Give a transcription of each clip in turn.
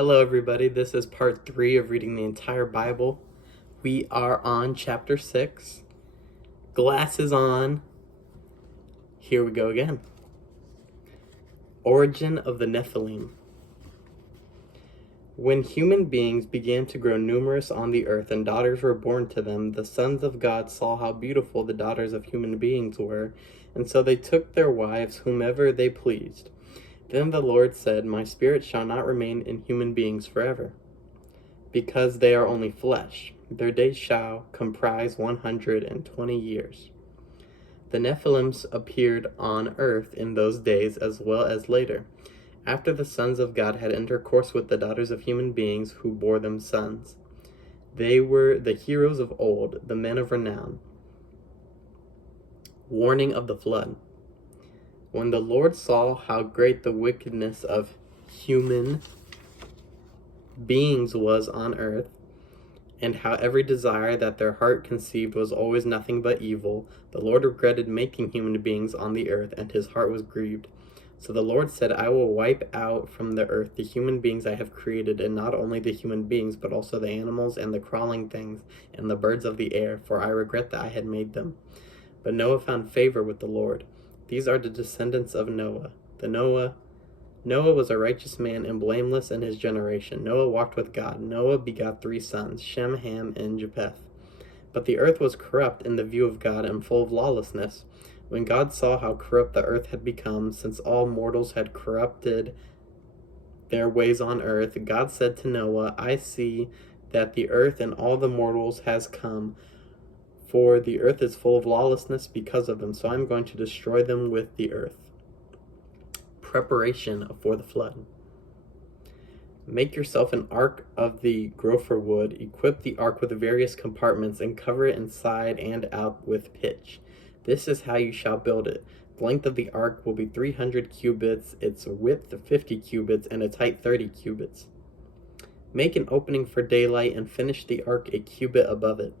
Hello, everybody. This is part 3 of reading the entire Bible. We are on chapter 6. Glasses on. Here we go again. Origin of the Nephilim. When human beings began to grow numerous on the earth and daughters were born to them, the sons of God saw how beautiful the daughters of human beings were, and so they took their wives whomever they pleased. Then the Lord said, "My spirit shall not remain in human beings forever, because they are only flesh. Their days shall comprise 120 years." The Nephilims appeared on earth in those days as well as later, after the sons of God had intercourse with the daughters of human beings who bore them sons. They were the heroes of old, the men of renown. Warning of the flood. When the Lord saw how great the wickedness of human beings was on earth, and how every desire that their heart conceived was always nothing but evil, the Lord regretted making human beings on the earth, and his heart was grieved. So the Lord said, "I will wipe out from the earth the human beings I have created, and not only the human beings, but also the animals and the crawling things and the birds of the air, for I regret that I had made them." But Noah found favor with the Lord. These are the descendants of Noah. Noah was a righteous man and blameless in his generation. Noah walked with God. Noah begot 3 sons, Shem, Ham, and Japheth. But the earth was corrupt in the view of God and full of lawlessness. When God saw how corrupt the earth had become, since all mortals had corrupted their ways on earth, God said to Noah, "I see that the earth and all the mortals has come, for the earth is full of lawlessness because of them, so I'm going to destroy them with the earth." Preparation for the flood. Make yourself an ark of the gopher wood. Equip the ark with various compartments and cover it inside and out with pitch. This is how you shall build it. The length of the ark will be 300 cubits, its width 50 cubits, and its height 30 cubits. Make an opening for daylight and finish the ark a cubit above it.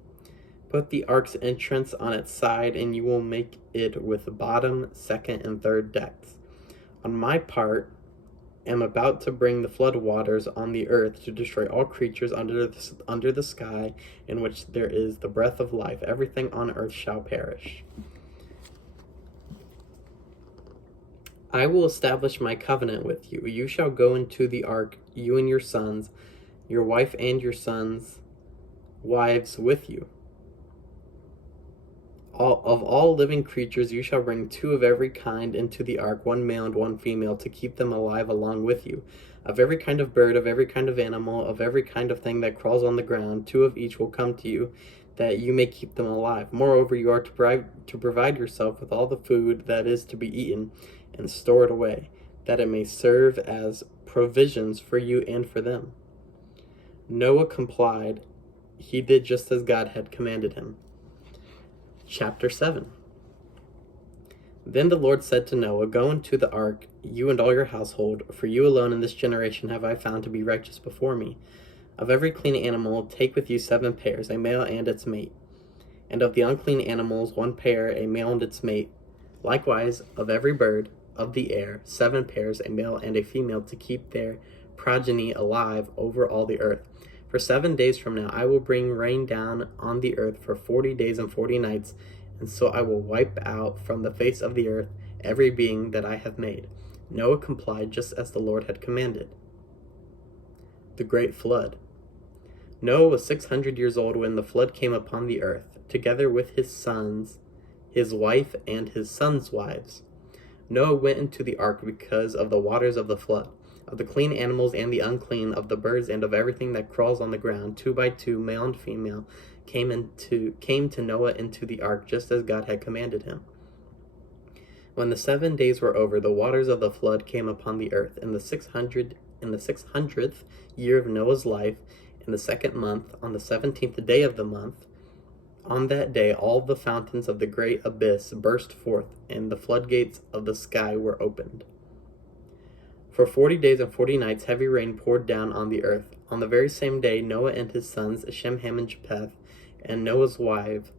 Put the ark's entrance on its side, and you will make it with bottom, second, and third decks. On my part, am about to bring the flood waters on the earth to destroy all creatures under the sky in which there is the breath of life. Everything on earth shall perish. I will establish my covenant with you. You shall go into the ark, you and your sons, your wife and your sons' wives with you. Of all living creatures you shall bring 2 of every kind into the ark, 1 male and 1 female, to keep them alive along with you. Of every kind of bird, of every kind of animal, of every kind of thing that crawls on the ground, 2 of each will come to you, that you may keep them alive. Moreover, you are to provide yourself with all the food that is to be eaten, and store it away, that it may serve as provisions for you and for them. Noah complied. He did just as God had commanded him. Chapter 7. Then the Lord said to Noah, "Go into the ark, you and all your household, for you alone in this generation have I found to be righteous before me. Of every clean animal take with you 7 pairs, a male and its mate. And of the unclean animals 1 pair, a male and its mate. Likewise, of every bird of the air 7 pairs, a male and a female, to keep their progeny alive over all the earth. For 7 days from now I will bring rain down on the earth for 40 days and 40 nights, and so I will wipe out from the face of the earth every being that I have made." Noah complied just as the Lord had commanded. The Great Flood. Noah was 600 years old when the flood came upon the earth, together with his sons, his wife, and his sons' wives. Noah went into the ark because of the waters of the flood. Of the clean animals and the unclean, of the birds and of everything that crawls on the ground, 2 by 2, male and female, came to Noah into the ark, just as God had commanded him. When the 7 days were over, the waters of the flood came upon the earth. In the 600th year of Noah's life, in the 2nd month, on the 17th day of the month, on that day all the fountains of the great abyss burst forth, and the floodgates of the sky were opened. For 40 days and 40 nights heavy rain poured down on the earth. On the very same day Noah and his sons, Shem, Ham, and Japheth, and Noah's wife,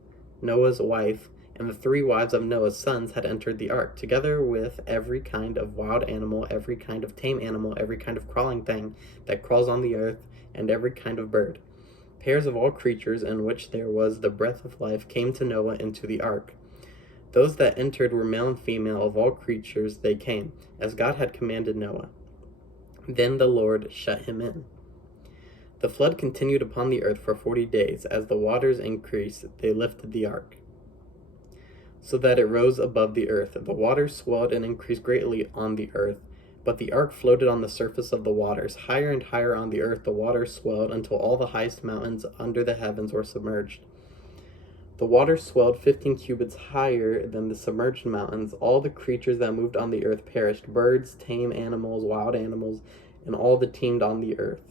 And the 3 wives of Noah's sons had entered the ark, together with every kind of wild animal, every kind of tame animal, every kind of crawling thing that crawls on the earth, and every kind of bird. Pairs of all creatures in which there was the breath of life came to Noah into the ark. Those that entered were male and female of all creatures they came, as God had commanded Noah. Then the Lord shut him in. The flood continued upon the earth for 40 days. As the waters increased, they lifted the ark, so that it rose above the earth. The waters swelled and increased greatly on the earth, but the ark floated on the surface of the waters. Higher and higher on the earth the waters swelled, until all the highest mountains under the heavens were submerged. The waters swelled 15 cubits higher than the submerged mountains. All the creatures that moved on the earth perished, birds, tame animals, wild animals, and all that teemed on the earth,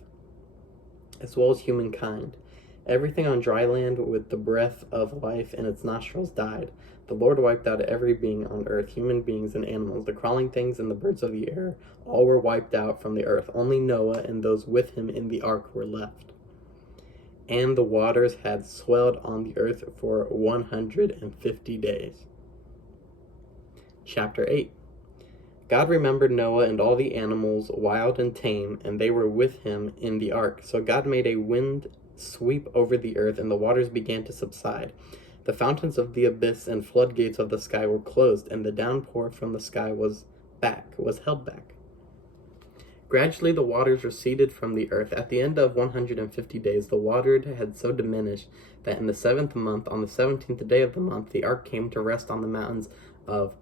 as well as humankind. Everything on dry land with the breath of life in its nostrils died. The Lord wiped out every being on earth, human beings and animals, the crawling things and the birds of the air. All were wiped out from the earth. Only Noah and those with him in the ark were left. And the waters had swelled on the earth for 150 days. Chapter 8. God remembered Noah and all the animals, wild and tame, and they were with him in the ark. So God made a wind sweep over the earth, and the waters began to subside. The fountains of the abyss and floodgates of the sky were closed, and the downpour from the sky was held back. Gradually the waters receded from the earth. At the end of 150 days, the water had so diminished that in the 7th month, on the 17th day of the month, the ark came to rest on the mountains of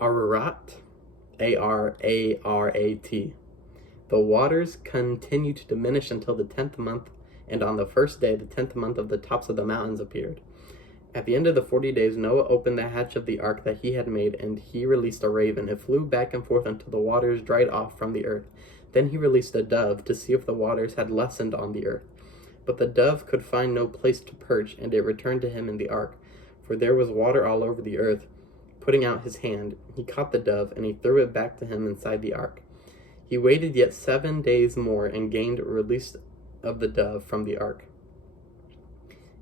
Ararat, Ararat. The waters continued to diminish until the 10th month, and on the first day, the 10th month, of the tops of the mountains appeared. At the end of the 40 days, Noah opened the hatch of the ark that he had made, and he released a raven. It flew back and forth until the waters dried off from the earth. Then he released a dove to see if the waters had lessened on the earth. But the dove could find no place to perch, and it returned to him in the ark, for there was water all over the earth. Putting out his hand, he caught the dove, and he threw it back to him inside the ark. He waited yet 7 days more, and gained release of the dove from the ark.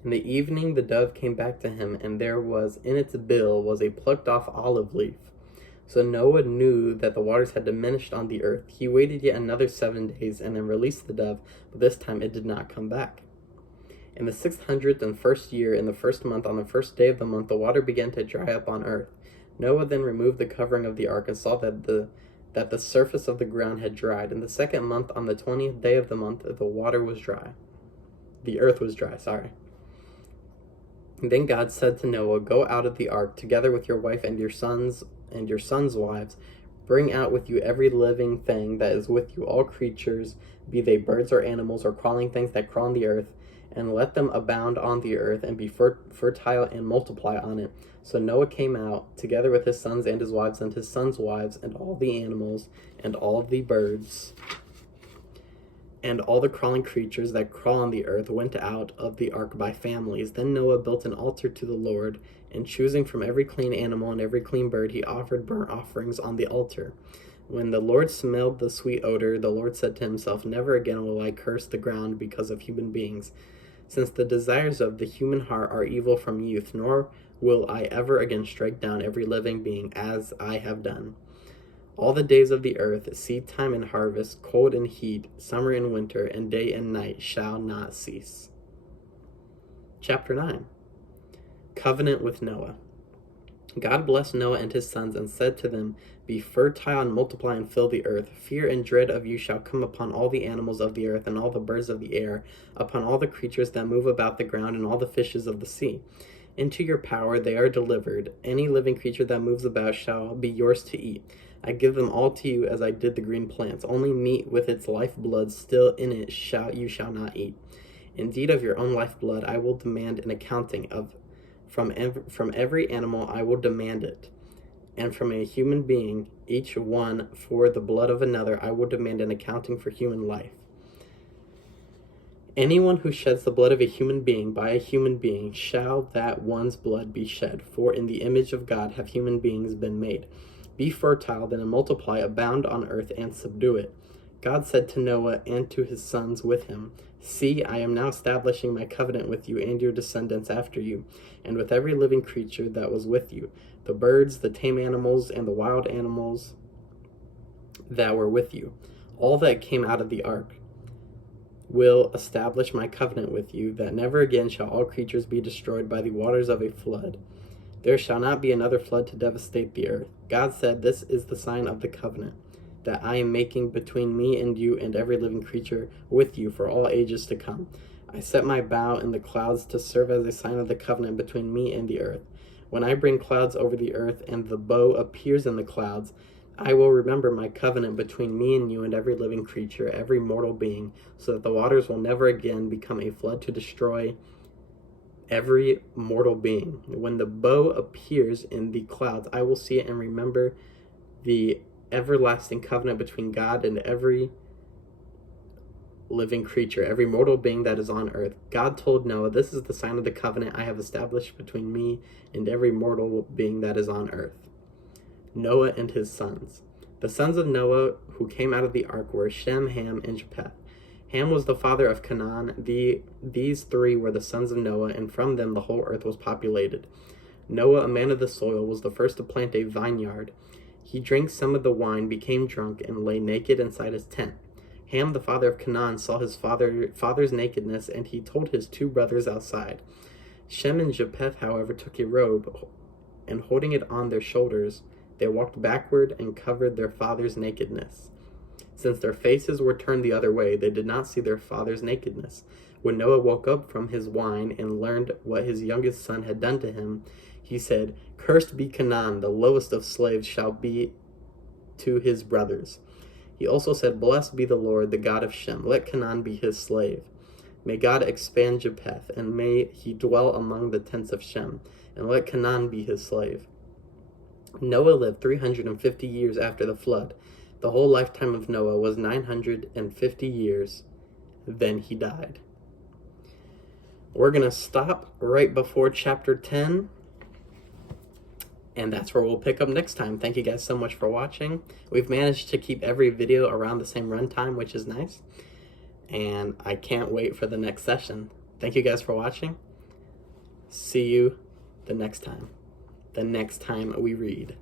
In the evening the dove came back to him, and there was in its bill was a plucked off olive leaf. So Noah knew that the waters had diminished on the earth. He waited yet another 7 days, and then released the dove, but this time it did not come back. In the 601st year, in the 1st month, on the 1st day of the month, the water began to dry up on earth. Noah then removed the covering of the ark, and saw that the surface of the ground had dried. In the 2nd month, on the 20th day of the month, the water was dry. The earth was dry, And then God said to Noah, "Go out of the ark, together with your wife and your sons' wives. Bring out with you every living thing that is with you, all creatures, be they birds or animals or crawling things that crawl on the earth, and let them abound on the earth, and be fertile and multiply on it." So Noah came out, together with his sons and his wives and his sons' wives, and all the animals, and all the birds, and all the crawling creatures that crawl on the earth went out of the ark by families. Then Noah built an altar to the Lord, and choosing from every clean animal and every clean bird, he offered burnt offerings on the altar. When the Lord smelled the sweet odor, the Lord said to himself, "Never again will I curse the ground because of human beings, since the desires of the human heart are evil from youth, nor will I ever again strike down every living being as I have done. All the days of the earth, seed time and harvest, cold and heat, summer and winter, and day and night shall not cease." Chapter 9. Covenant with Noah. God blessed Noah and his sons and said to them, "Be fertile and multiply and fill the earth. Fear and dread of you shall come upon all the animals of the earth and all the birds of the air, upon all the creatures that move about the ground and all the fishes of the sea. Into your power they are delivered. Any living creature that moves about shall be yours to eat. I give them all to you as I did the green plants. Only meat with its lifeblood still in it you shall not eat. Indeed, of your own lifeblood I will demand an accounting from every animal I will demand it, and from a human being, each one for the blood of another, I will demand an accounting for human life. Anyone who sheds the blood of a human being by a human being shall that one's blood be shed, for in the image of God have human beings been made. Be fertile then and multiply, abound on earth and subdue it. God said to Noah and to his sons with him, "See, I am now establishing my covenant with you and your descendants after you, and with every living creature that was with you, the birds, the tame animals, and the wild animals that were with you, all that came out of the ark. Will establish my covenant with you, that never again shall all creatures be destroyed by the waters of a flood. There shall not be another flood to devastate the earth." God said, "This is the sign of the covenant that I am making between me and you and every living creature with you for all ages to come. I set my bow in the clouds to serve as a sign of the covenant between me and the earth. When I bring clouds over the earth and the bow appears in the clouds, I will remember my covenant between me and you and every living creature, every mortal being, so that the waters will never again become a flood to destroy every mortal being. When the bow appears in the clouds, I will see it and remember the everlasting covenant between God and every living creature, every mortal being that is on earth." God told Noah, "This is the sign of the covenant I have established between me and every mortal being that is on earth." Noah and his sons. The sons of Noah who came out of the ark were Shem, Ham, and Japheth. Ham was the father of Canaan. These three were the sons of Noah, and from them the whole earth was populated. Noah, a man of the soil, was the first to plant a vineyard. He drank some of the wine, became drunk, and lay naked inside his tent. Ham, the father of Canaan, saw his father's nakedness, and he told his two brothers outside. Shem and Japheth, however, took a robe, and holding it on their shoulders, they walked backward and covered their father's nakedness. Since their faces were turned the other way, they did not see their father's nakedness. When Noah woke up from his wine and learned what his youngest son had done to him, he said, "Cursed be Canaan, the lowest of slaves shall be to his brothers." He also said, "Blessed be the Lord, the God of Shem. Let Canaan be his slave. May God expand Japheth, and may he dwell among the tents of Shem, and let Canaan be his slave." Noah lived 350 years after the flood. The whole lifetime of Noah was 950 years. Then he died. We're going to stop right before chapter 10. And that's where we'll pick up next time. Thank you guys so much for watching. We've managed to keep every video around the same runtime, which is nice. And I can't wait for the next session. Thank you guys for watching. See you the next time we read.